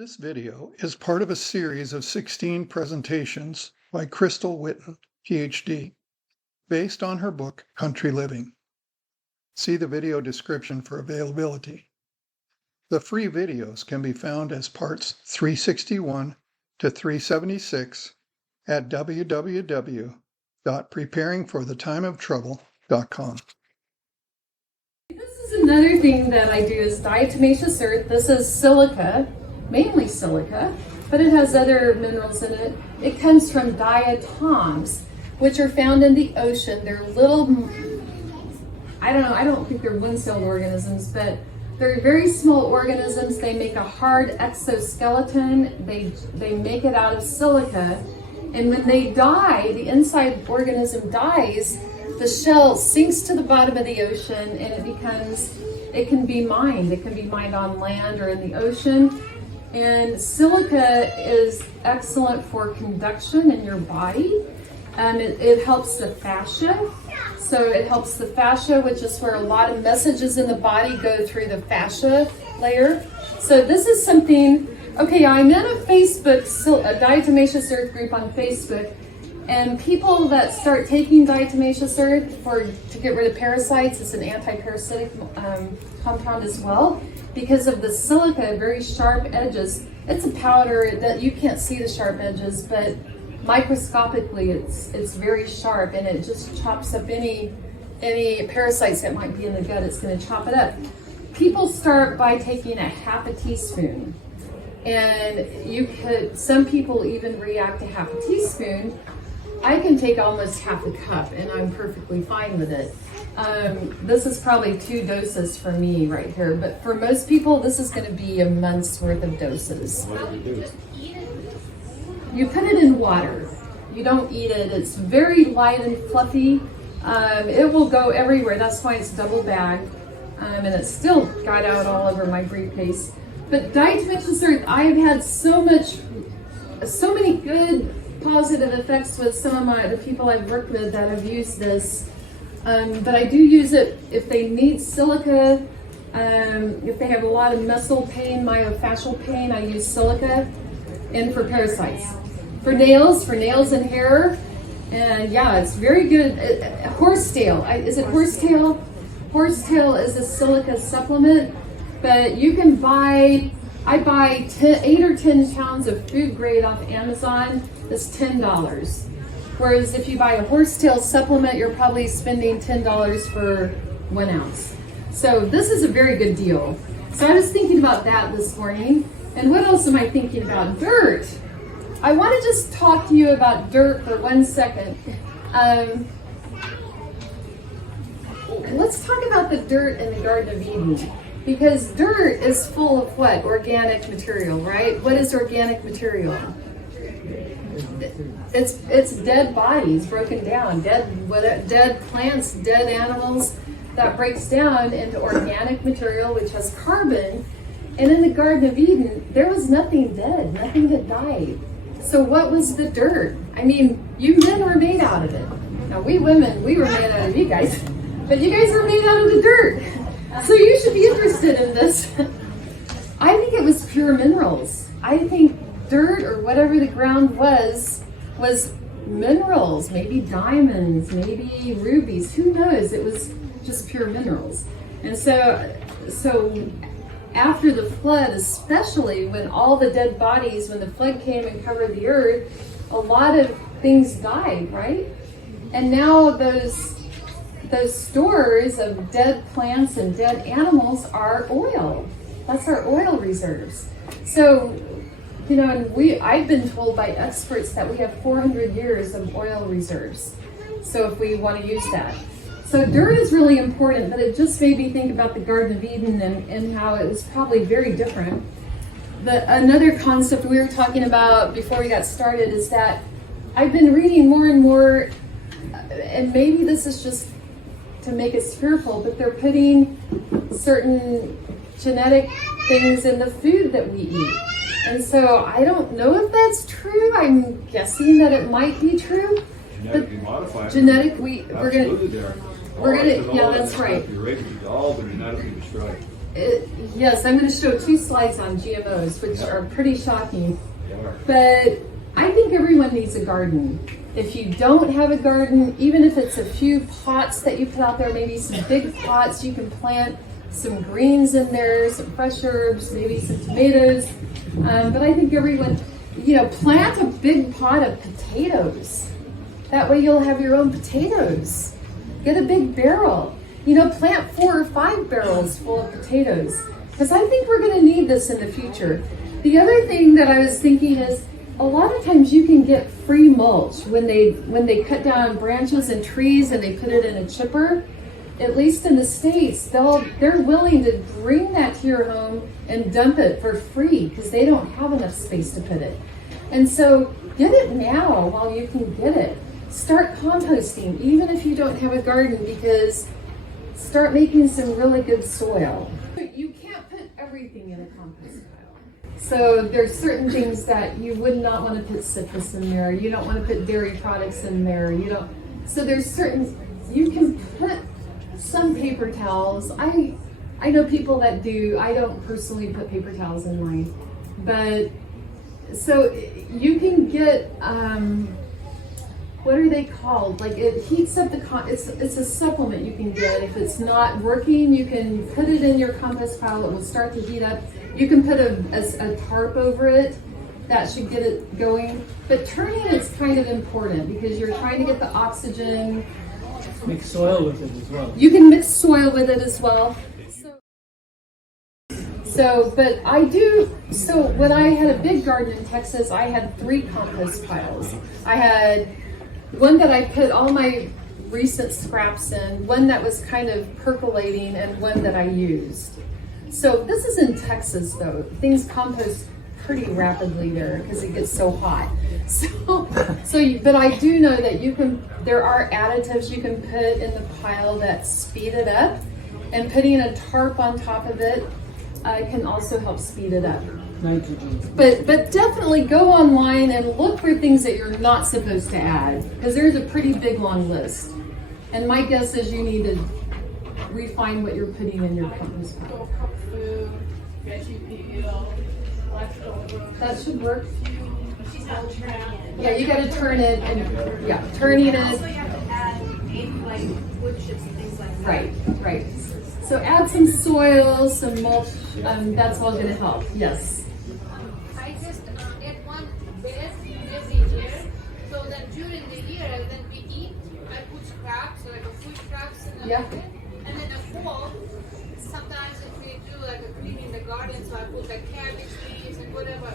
This video is part of a series of 16 presentations by Crystal Whitten, PhD, based on her book, Country Living. See the video description for availability. The free videos can be found as parts 361 to 376 at www.preparingforthetimeoftrouble.com. This is another thing that I do is diatomaceous earth. This is silica, mainly silica, but it has other minerals in it. It comes from diatoms, which are found in the ocean. They're little, I don't think they're one-celled organisms, but they're very small organisms. They make a hard exoskeleton. They make it out of silica. And when they die, the inside organism dies, the shell sinks to the bottom of the ocean and it can be mined. It can be mined on land or in the ocean. And silica is excellent for conduction in your body. It helps the fascia. So it helps the fascia, which is where a lot of messages in the body go through the fascia layer. So this is something, okay, I'm in a diatomaceous earth group on Facebook, and people that start taking diatomaceous earth to get rid of parasites, it's an anti-parasitic compound as well, because of the silica, very sharp edges. It's a powder that you can't see the sharp edges, but microscopically it's very sharp, and it just chops up any parasites that might be in the gut. It's going to chop it up. People start by taking a half a teaspoon, and some people even react to half a teaspoon. I can take almost half a cup and I'm perfectly fine with it. This is probably 2 doses for me right here, but for most people this is going to be a month's worth of doses. What do you do? You put it in water. You don't eat it. It's very light and fluffy. It will go everywhere. That's why it's double bagged. And it still got out all over my briefcase. But diatomaceous earth, I have had so many good positive effects with some of the people I've worked with that have used this. But I do use it if they need silica, if they have a lot of muscle pain, myofascial pain, I use silica, and for parasites. For nails and hair, and yeah, it's very good. Horsetail, is it horsetail? Horsetail is a silica supplement, but you can I buy 8 or 10 pounds of food grade off Amazon. It's $10. Whereas if you buy a horsetail supplement, you're probably spending $10 for 1 ounce. So this is a very good deal. So I was thinking about that this morning. And what else am I thinking about? Dirt. I want to just talk to you about dirt for 1 second. Let's talk about the dirt in the Garden of Eden. Because dirt is full of what? Organic material, right? What is organic material? It's dead bodies broken down, dead plants, dead animals. That breaks down into organic material, which has carbon. And in the Garden of Eden, there was nothing dead, nothing had died. So what was the dirt? I mean, you men were made out of it. Now we women, we were made out of you guys, but you guys were made out of the dirt. So you should be interested in this. I think it was pure minerals. I think dirt or whatever the ground was minerals, maybe diamonds, maybe rubies, who knows? It was just pure minerals. And so after the flood, especially when all the dead bodies, when the flood came and covered the earth, a lot of things died, right? And now those stores of dead plants and dead animals are oil. That's our oil reserves. So, I've been told by experts that we have 400 years of oil reserves. So if we want to use that. So dirt is really important, but it just made me think about the Garden of Eden and how it was probably very different. Another concept we were talking about before we got started is that I've been reading more and more, and maybe this is just to make us fearful, but they're putting certain genetic things in the food that we eat. And so I don't know if that's true. I'm guessing that it might be true. Genetically modified. We're gonna, yeah, that's right. All but genetically destroyed. Yes, I'm going to show 2 slides on GMOs, which are pretty shocking. But I think everyone needs a garden. If you don't have a garden, even if it's a few pots that you put out there, maybe some big pots, you can plant some greens in there, some fresh herbs, maybe some tomatoes. But I think everyone, plant a big pot of potatoes. That way you'll have your own potatoes. Get a big barrel. Plant 4 or 5 barrels full of potatoes. Because I think we're going to need this in the future. The other thing that I was thinking is, a lot of times you can get free mulch when they cut down branches and trees and they put it in a chipper. At least in the States, they're willing to bring that to your home and dump it for free because they don't have enough space to put it. And so get it now while you can get it. Start composting, even if you don't have a garden, because start making some really good soil. You can't put everything in a compost pile. So there's certain things that you would not want to put citrus in there. You don't want to put dairy products in there. So there's certain, you can put some paper towels. I know people that do. I don't personally put paper towels in mine. But so you can get, what are they called? Like it heats up it's a supplement you can get. If it's not working, you can put it in your compost pile. It will start to heat up. You can put a tarp over it. That should get it going. But turning is kind of important because you're trying to get the oxygen. Mix soil with it as well. You can mix soil with it as well. So when I had a big garden in Texas, I had 3 compost piles. I had one that I put all my recent scraps in, one that was kind of percolating, and one that I used. So this is in Texas though. Things compost pretty rapidly there because it gets so hot. But I do know that there are additives you can put in the pile that speed it up, and putting a tarp on top of it can also help speed it up. Nitrogen. But definitely go online and look for things that you're not supposed to add, because there's a pretty big long list. And my guess is you need to refine what you're putting in your compost pile. That should work. Yeah, you got to turn it and turning it. Also, you have to add like wood chips and things like that. Right. So add some soil, some mulch. That's all going to help. Yes. I just get one bed every year, so that during the year when we eat, I put scraps, like a food scraps in the bucket, and then the fall, sometimes if we do like a cleaning the garden, so I put like cabbage leaves and whatever,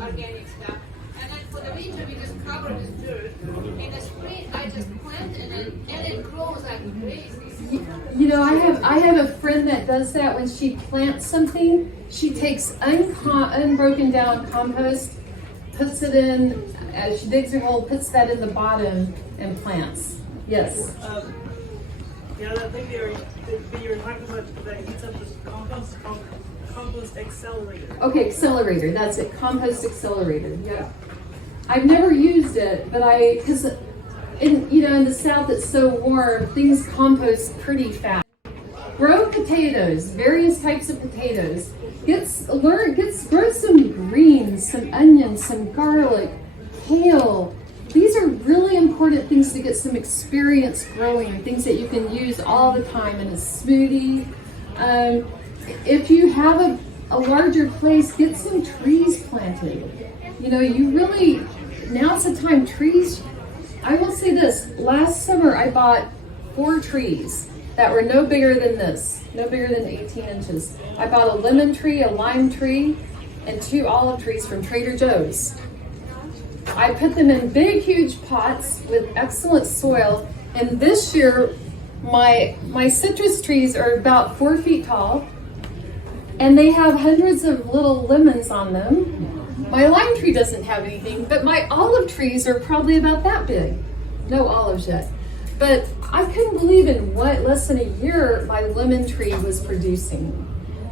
organic stuff. And then for the winter, we just cover with dirt. In the spring, I just plant and it grows like crazy. I have a friend that does that. When she plants something, she takes unbroken down compost, puts it in, as she digs her hole, puts that in the bottom and plants. Yes. Yeah, I think you're talking about that heats up this compost accelerator. Okay, accelerator. That's it. Compost accelerator. Yeah. I've never used it, but because in the South it's so warm, things compost pretty fast. Grow potatoes, various types of potatoes. Grow some greens, some onions, some garlic, kale. These are really important things to get some experience growing, things that you can use all the time in a smoothie. If you have a larger place, get some trees planted. Now's the time. Trees, I will say this, last summer I bought 4 trees that were no bigger than this, no bigger than 18 inches. I bought a lemon tree, a lime tree, and 2 olive trees from Trader Joe's. I put them in big, huge pots with excellent soil, and this year my citrus trees are about 4 feet tall, and they have hundreds of little lemons on them. My lime tree doesn't have anything, but my olive trees are probably about that big. No olives yet. But I couldn't believe in less than a year my lemon tree was producing.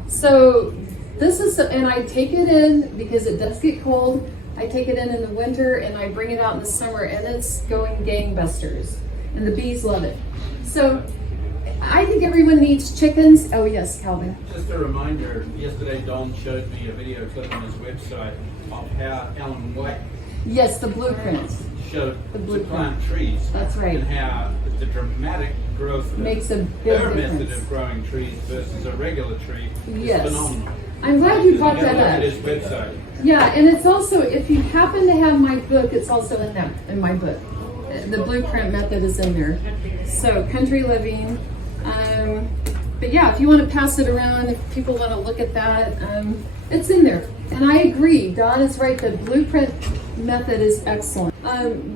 So and I take it in because it does get cold. I take it in the winter and I bring it out in the summer, and it's going gangbusters. And the bees love it. So I think everyone needs chickens. Oh yes, Calvin. Just a reminder, yesterday Don showed me a video clip on his website of how Alan White Yes, the blueprint showed The to blueprint. plant trees. That's right. And how the dramatic growth Makes a of big her method difference. of growing trees versus a regular tree Yes. is phenomenal. I'm glad you brought You gotta look that at up. his website. Yeah, and it's also, if you happen to have my book, it's also in my book. The blueprint method is in there. So country living. But yeah, if you want to pass it around, if people want to look at that, it's in there. And I agree, Don is right. The blueprint method is excellent.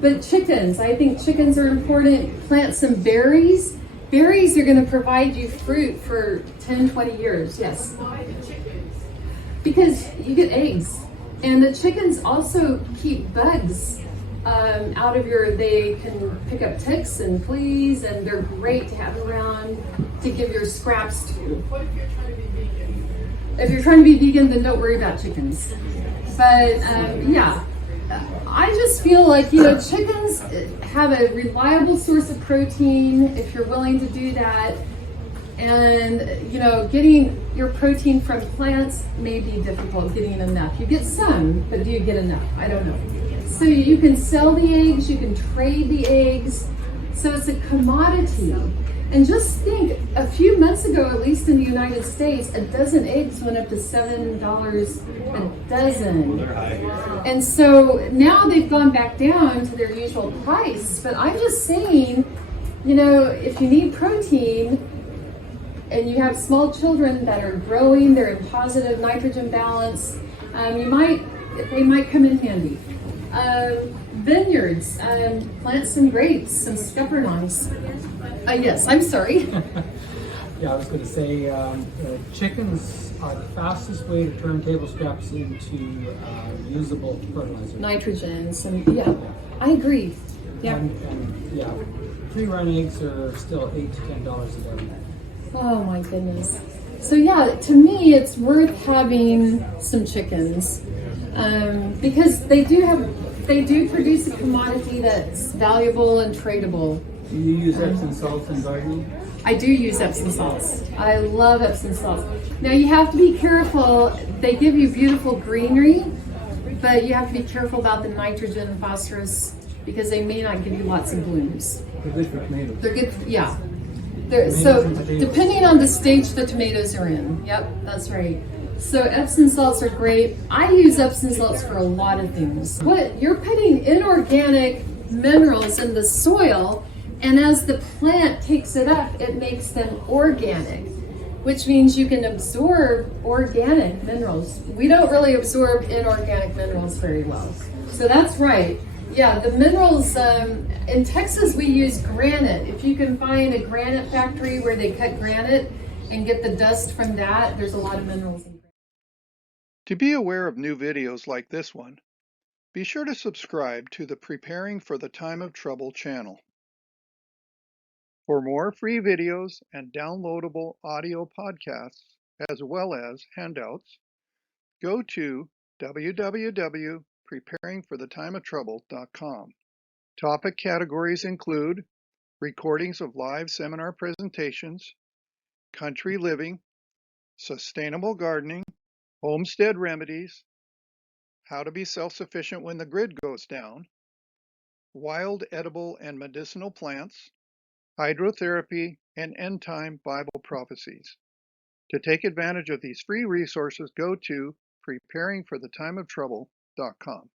But chickens, I think chickens are important. Plant some berries. Berries are going to provide you fruit for 10, 20 years. Yes. Because you get eggs. And the chickens also keep bugs out of they can pick up ticks and fleas, and they're great to have around to give your scraps to. What if you're trying to be vegan? If you're trying to be vegan, then don't worry about chickens. But yeah, I just feel like, chickens have a reliable source of protein if you're willing to do that. And, getting your protein from plants may be difficult, getting enough. You get some, but do you get enough? I don't know. So you can sell the eggs, you can trade the eggs. So it's a commodity. And just think, a few months ago, at least in the United States, a dozen eggs went up to $7 a dozen. And so now they've gone back down to their usual price. But I'm just saying, if you need protein, and you have small children that are growing, they're in positive nitrogen balance, they might come in handy. Vineyards, plant some grapes, some scuppernongs. Yes, I'm sorry. Yeah, I was going to say chickens are the fastest way to turn table scraps into usable fertilizer. Nitrogen, I agree. Yeah. And yeah, free-run eggs are still $8 to $10 a day. Oh my goodness. So yeah, to me, it's worth having some chickens because they do produce a commodity that's valuable and tradable. Do you use Epsom salts in gardening? I do use Epsom salts. I love Epsom salts. Now you have to be careful. They give you beautiful greenery, but you have to be careful about the nitrogen and phosphorus because they may not give you lots of blooms. They're good for tomatoes. They're good, yeah. So and potatoes. depending on the stage the tomatoes are in. Yep, that's right. So Epsom salts are great. I use Epsom salts for a lot of things. What you're putting inorganic minerals in the soil, and as the plant takes it up, it makes them organic, which means you can absorb organic minerals. We don't really absorb inorganic minerals very well. So that's right. Yeah, the minerals, in Texas we use granite. If you can find a granite factory where they cut granite and get the dust from that, there's a lot of minerals in granite. To be aware of new videos like this one, be sure to subscribe to the Preparing for the Time of Trouble channel. For more free videos and downloadable audio podcasts, as well as handouts, go to www.preparingforthetimeoftrouble.com. Topic categories include recordings of live seminar presentations, country living, sustainable gardening, homestead remedies, how to be self-sufficient when the grid goes down, wild edible and medicinal plants, hydrotherapy, and end-time Bible prophecies. To take advantage of these free resources, go to preparingforthetimeoftrouble.com.